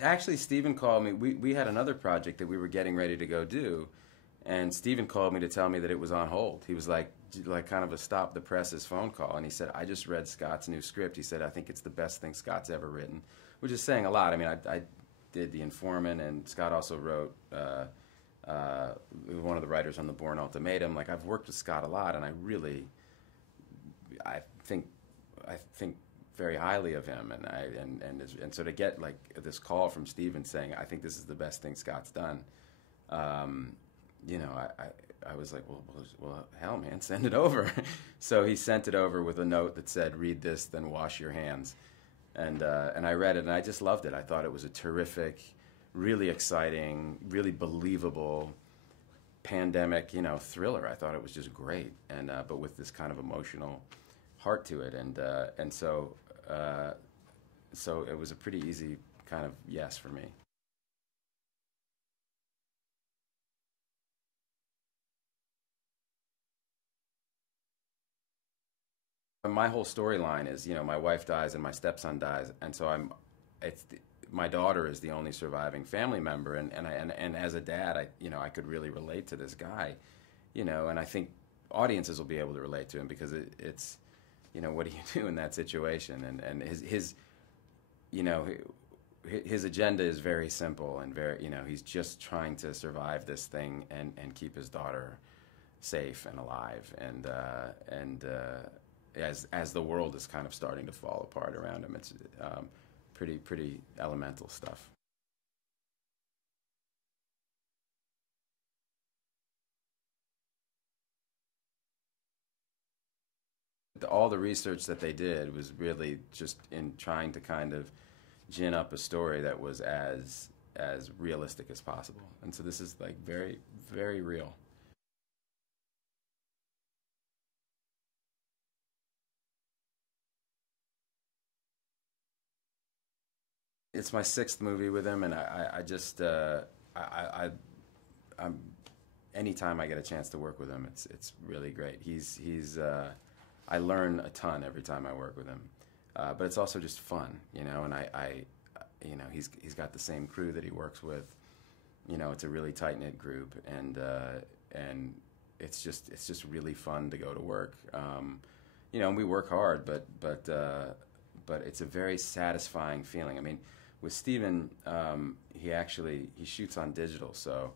Actually, Steven called me. We had another project that we were getting ready to go do, and Steven called me to tell me that it was on hold. He was like kind of a stop the presses phone call, and he said, "I just read Scott's new script." He said, "I think it's the best thing Scott's ever written," which is saying a lot. I mean, I did The Informant, and Scott also wrote one of the writers on The Bourne Ultimatum. Like, I've worked with Scott a lot, and I think I think very highly of him, and so to get like this call from Steven saying, "I think this is the best thing Scott's done," you know, I was like, well, hell, man, send it over. So he sent it over with a note that said, "Read this, then wash your hands," and I read it, and I just loved it. I thought it was a terrific, really exciting, really believable pandemic, thriller. I thought it was just great, and but with this kind of emotional heart to it, and so it was a pretty easy kind of yes for me. My whole storyline is, my wife dies and my stepson dies, and so my daughter is the only surviving family member, and as a dad, I could really relate to this guy, and I think audiences will be able to relate to him because it's, what do you do in that situation, and you know, his agenda is very simple and very, he's just trying to survive this thing and keep his daughter safe and alive, as the world is kind of starting to fall apart around him, it's pretty elemental stuff. All the research that they did was really just in trying to kind of gin up a story that was as realistic as possible, and so this is like very, very real. It's my sixth movie with him, and I just I'm anytime I get a chance to work with him, it's really great. He's I learn a ton every time I work with him, but it's also just fun, And he's got the same crew that he works with. It's a really tight knit group, and it's just really fun to go to work. And we work hard, but it's a very satisfying feeling. I mean, with Steven, he shoots on digital, so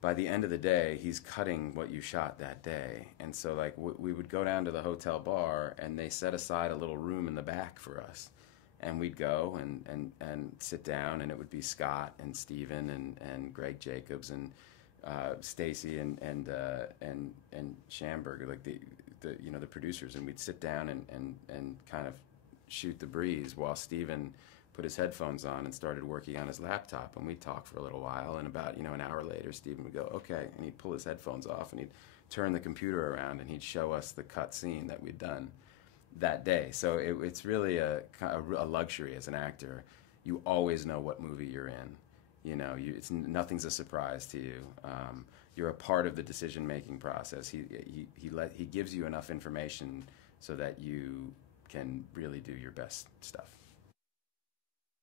by the end of the day, he's cutting what you shot that day. And so, like, we would go down to the hotel bar, and they set aside a little room in the back for us. And we'd go and sit down, and it would be Scott and Steven and Greg Jacobs and Stacy and Schamberg, like the producers. And we'd sit down and kind of shoot the breeze while Steven put his headphones on and started working on his laptop, and we'd talk for a little while, and about an hour later Steven would go, "Okay," and he'd pull his headphones off and he'd turn the computer around and he'd show us the cut scene that we'd done that day. So it's really a luxury as an actor. You always know what movie you're in. Nothing's a surprise to you. You're a part of the decision-making process. He gives you enough information so that you can really do your best stuff.